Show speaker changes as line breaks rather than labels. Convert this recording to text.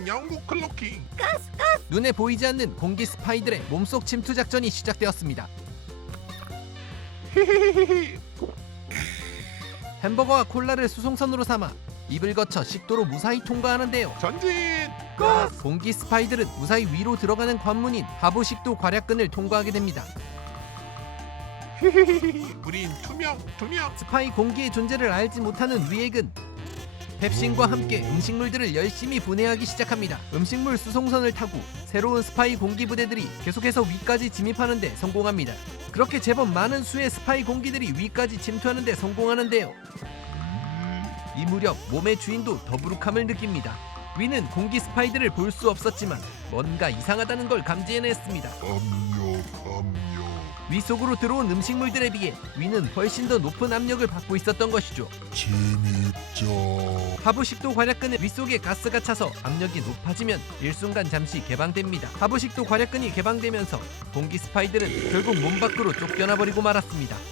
영국 클로킹.
눈에 보이지 않는 공기 스파이들의 몸속 침투 작전이 시작되었습니다. 햄버거와 콜라를 수송선으로 삼아 입을 거쳐 식도로 무사히 통과하는데요.
전진.
공기 스파이들은 무사히 위로 들어가는 관문인 하부식도 괄약근을 통과하게 됩니다.
우린 투명.
스파이 공기의 존재를 알지 못하는 위액은 펩신과 함께 음식물들을 열심히 분해하기 시작합니다. 음식물 수송선을 타고 새로운 스파이 공기 부대들이 계속해서 위까지 진입하는 데 성공합니다. 그렇게 제법 많은 수의 스파이 공기들이 위까지 침투하는 데 성공하는데요. 이 무렵 몸의 주인도 더부룩함을 느낍니다. 위는 공기 스파이들을 볼 수 없었지만 뭔가 이상하다는 걸 감지해냈습니다. 위 속으로 들어온 음식물들에 비해 위는 훨씬 더 높은 압력을 받고 있었던 것이죠.
재밌죠.
하부식도 괄약근의 윗속에 가스가 차서 압력이 높아지면 일순간 잠시 개방됩니다. 하부식도 괄약근이 개방되면서 공기 스파이들은 결국 몸 밖으로 쫓겨나 버리고 말았습니다.